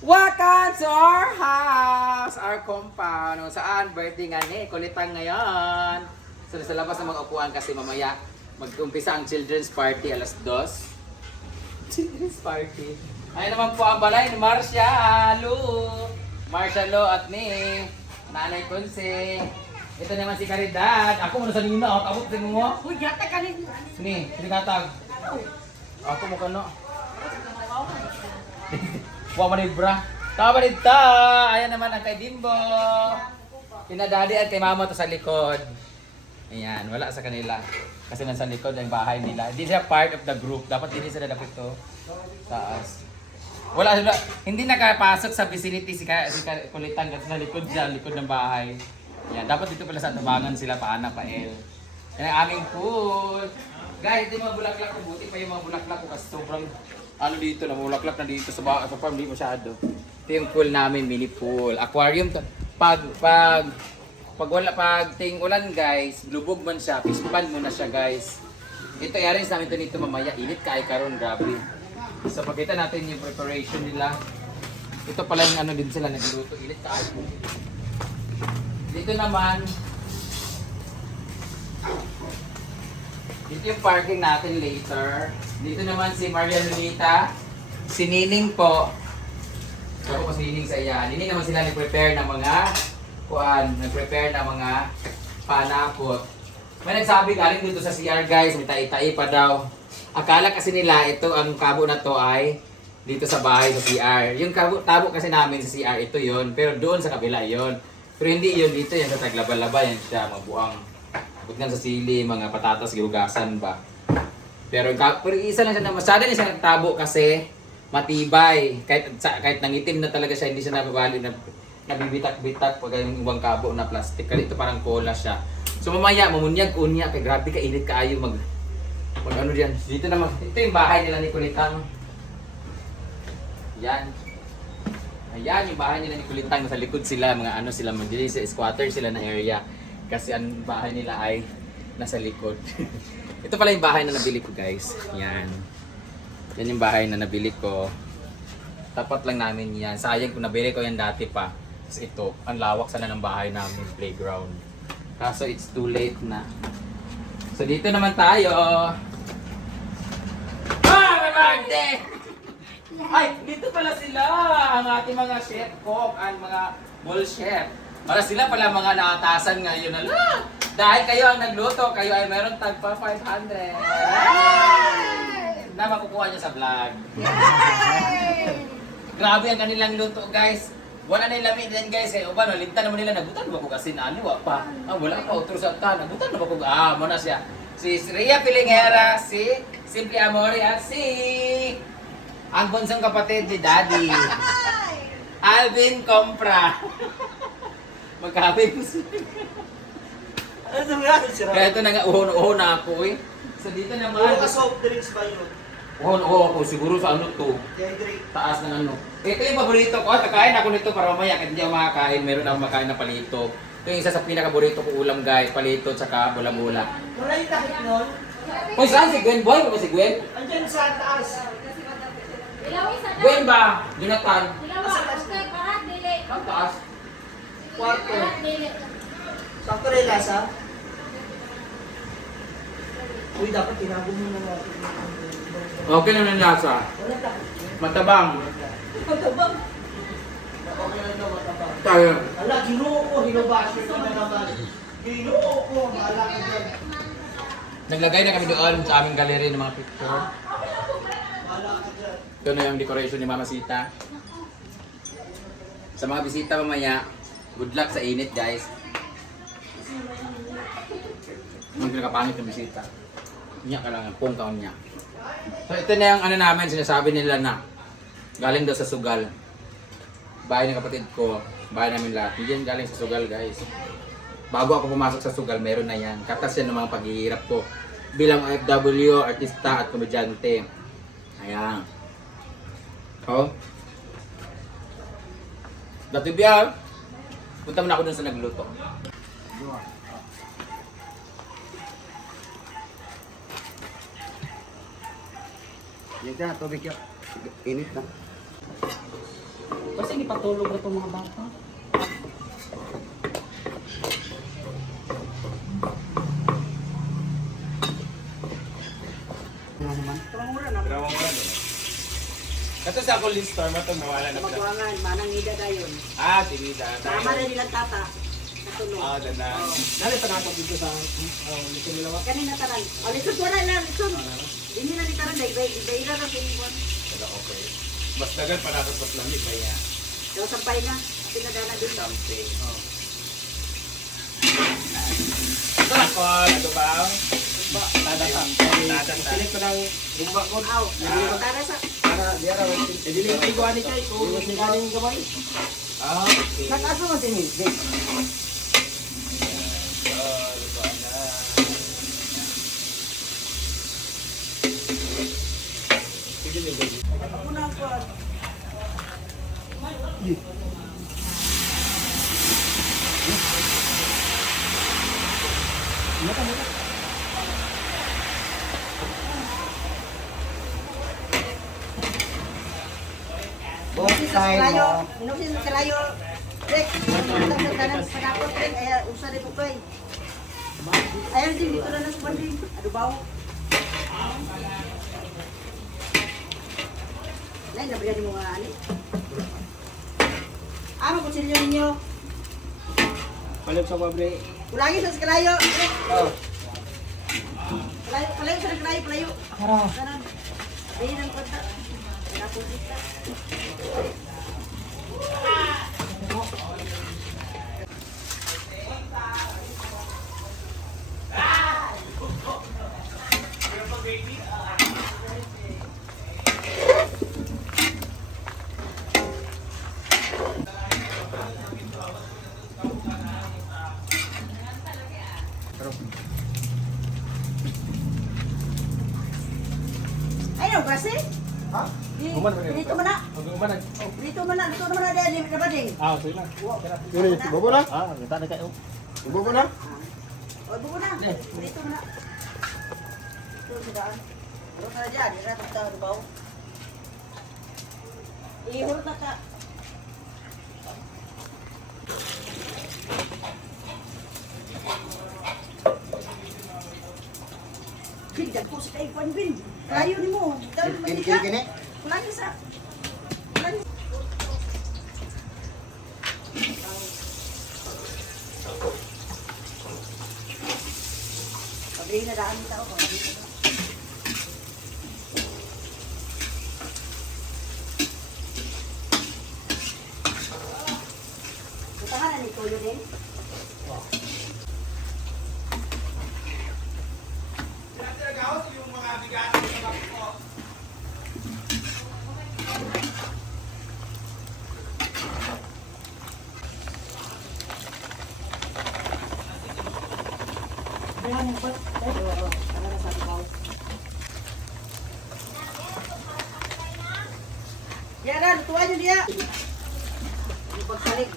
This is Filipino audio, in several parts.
Welcome to our house, our compound. Saan birthday nga ni? Kulitan ngayon. So sa labas na mag-upuan kasi mamaya mag-umpisa ang children's party alas 2. Children's party. Ayun naman po ang balay ni Marcia, Lu at ni Nanay Conce. Ito naman si Caridad. Ako muna sa nina, ako sa mo. Uy, yata ka rin. Sini, katag. Ako mo kano. Wa manibra. Kabarita. Ayan naman ang kay Dimbo. Pinadadi at kay mama to sa likod. Ayan, wala sa kanila. Kasi nasa likod ang bahay nila. Hindi sila part of the group. Dapat hindi sila dapat ito. Taas. Wala sila. Hindi nakapasok sa vicinity si Kulitan kasi sa likod siya, likod ng bahay. Ayan, dapat dito pala sa tabangan sila paana pa El. Yan ang aming pool. Guys, ito yung mga bulaklak ko. Buti pa yung mga bulaklak ko kasi sobrang ano dito na bulaklak na dito sa farm, hindi masyado. Ito yung pool namin, mini pool. Aquarium to. Pag ting ulan guys, lubog man siya, fish pond muna siya guys. Ito i-arrange namin ito nito mamaya, init kay karon grabe. So pakita natin yung preparation nila. Ito pala yung ano din sila nagluto, init kay. Dito naman dito yung parking natin later. Dito naman si Maria Lunita, si Nining po. Ako po si Nining sa iya. Nining naman sila nag-prepare ng mga nag-prepare ng mga panakot. May nagsabi galing dito sa CR guys, may tai-tai pa daw. Akala kasi nila ito ang kabo na to ay dito sa bahay sa CR. Yung tabo kasi namin sa CR ito yon, pero doon sa kabila yon. Pero hindi yon dito, yan sa taglaba-laba yan siya, mga buang. Butgan sa sili, mga patatas, gihugasan ba. Pero isa lang siya na masyado niya siya nagtabo kasi matibay. Kahit nangitim na talaga siya, hindi siya nababali na nabibitak-bitak pag yung ibang kabo na plastic. Kasi ito parang cola siya. So mamaya, mamunyag-unya, kay grabe ka init kaayo mag ano diyan. Dito naman, ito yung bahay nila ni Kulitang. Yan. Ayan yung bahay nila ni Kulitang. Sa likod sila, mga ano sila, sa squatter sila na area. Kasi ang bahay nila ay nasa likod. Ito pala yung bahay na nabili ko guys. Yan. Yan yung bahay na nabili ko. Tapat lang namin yan. Sayang kung nabili ko yan dati pa. Tapos ito, ang lawak sana ng bahay namin, playground. Kaso it's too late na. So dito naman tayo. May birthday! Ay, dito pala sila. Ang ating mga chef cook, ang mga bowl chef. Para sila pala mga naatasan ngayon. Ala! Dahil kayo ang nagluto, kayo ay meron tagpa 500. Na makukuha niya sa vlog. Grabe ang kanilang luto guys. Wala na yung lamig din guys. Kaya uban, linta naman nila. Nagutan ba ko kasi naliwa pa? Wala pa. Utro sa ta. Nagutan na ba ko? Muna siya. Si Rhea Pilingera, si Simple Amore at si ang bunsong kapatid ni Daddy. Alvin Compra. Magkabig mo siya. Ano nga? Kaya ito na nga, uho na ako eh. So dito naman. Puro ka soft drinks ba yun? Uho ako, siguro sa ano to. Hydrate. Taas ng ano. Ito yung paborito ko. Kakain ako nito para mamaya. Kahit hindi ako makakain, meron akong makain na palito. Ito yung isa sa pinakaborito ko ulam guys. Palito tsaka bula-bula. Wala yung takip nun? Hoy, saan si Gwen? Boy, ba si Gwen? Andyan sa taas. Gwen ba? Jonathan? Ang taas. Kwarto. Sakto rin lasa. Uy, dapat tinago mo na natin. Okay na ng lasa. Wala takip. Matabang. Matabang. Okay lang daw matabang. Tayo. Ala, ginoo ko. Hinobasyo ka na naman. Ginoo ko. Maala ka dyan. Naglagay na kami doon sa aming gallery ng mga picture. Maala ka dyan. Ito na yung decoration ni Mama Sita. Sa mga bisita mamaya, good luck sa init guys. Ang pinakapangit ng bisita. Niya ka lang, pong kaon niya. So ito na yung ano namin, sinasabi nila na galing daw sa Sugal. Bahay ng kapatid ko, bahay namin lahat. Hindi yan galing sa Sugal guys. Bago ako pumasok sa Sugal, meron na yan. Katas yan ng mga paghihirap ko. Bilang OFW, artista at komedyante. Ayan. Oh. Dati biya, punta mo na ako dun sa nagluto. Yan ka, tubig yan. Init na. Kasi ipatulog na itong mga bata. Ano naman? Tumangura na. Grawang wala doon. Kato sa ako list store mo to nawala na pala. Magwangan, manang nida dayon. Ah, tinida. Tama na nilang tata. Natulog. Ah, dana. Dali pa natin dito sa dito nila wa. Kanina tanan. O, lisod wala na, lisod. Hindi na ni tanan, dahil na sinuwan. Wala okay. Mas dagan pa natin sa lamig kaya Daw sampay na. Pinadana din. something. Tapos, ano ba? Tadata. Tadata. Pilit pa ng gumba ko. Aw, tara sa... Para di ara dili ni ko ani kay ko ni galing gamay. Ah, okay. Nakaso man din ni. Ah, lupa na. Ako na ako. Minusin sa kalayo. Minusin sa kalayo. Rick, sa kanan sa kapot rin. Ay, usa rin po ko eh. Ayun din, dito na lang sa banding. Ano ba? Nay, nabigyan mo nga ani. Ano ko silyo ninyo? Palit sa babre. Ulangi sa kalayo. Rick, Oh. kalayo sa kalayo, kalayo. Para. Kanan. Ayun ang konta. Kapot dito. Ayaw kasi? Ha? Dito mo na. Guman. Dito mo na. Dito mo na dahil na bading. Ah, sige na. Dili, bobo na. Ah, kita na kayo. Bobo na. O, buko na. Dito mo na. Ito sa daan. Ano ka na dyan? Ira, ito sa baw. Ihurot na ka. Bigyan ko sa kayo, Bin. Layo ni mo. Kini. Kulangin sa... Kulangin. Pagdahin na daan tao ko. Butangan na ni Kuya din. Bukan yang buat, karena rasa bau. Ya Dan, itu aja dia. Ini berbalik.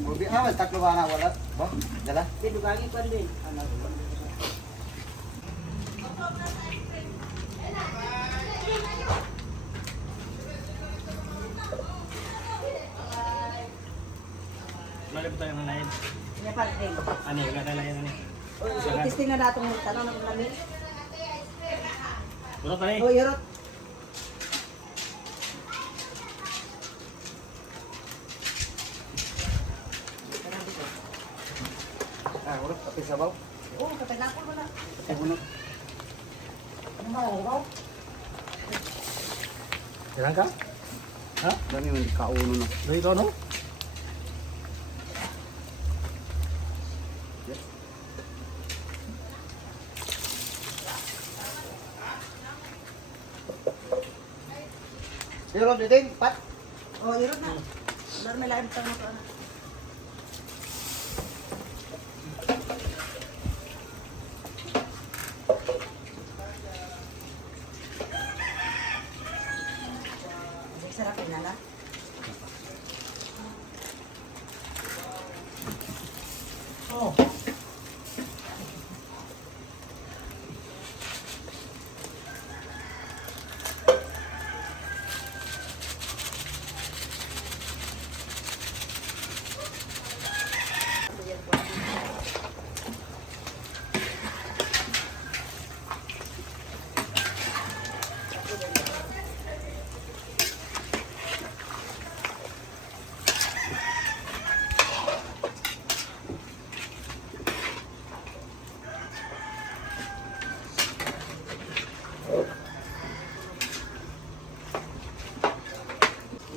Bobi awal tak lupa anak walat. Bah, jalan. Dia dugagi kan din. Malip tayo na lain. Ini part din. Ani, wala na lain ani. Testing na natin ng tanong ng lamin. Bro pa ni. Oh, yorot. Ah, urut tapi sabaw. Oh, kapanakol mo na. Ay bunot. Ano ba, ikaw? Jalan ka? Ha? Dami man kauno no. Dito no? Pero dito, pat. Oh, yorot na. Dar may lain tanong ko. Sarap na. Oh.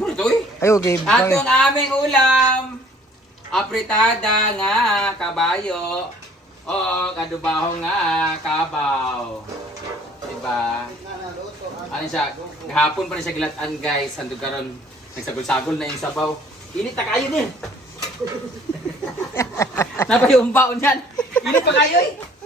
Ano ito eh? Ay, okay. Atong aming ulam. Apritada nga kabayo. O kadubaho nga kabaw. Diba? Ano siya? Gahapon pa rin siya gilatan guys. Handog karon nagsagol-sagol na yung sabaw. Init na kayo din. Napayumbaon yan. Init pa kayo eh.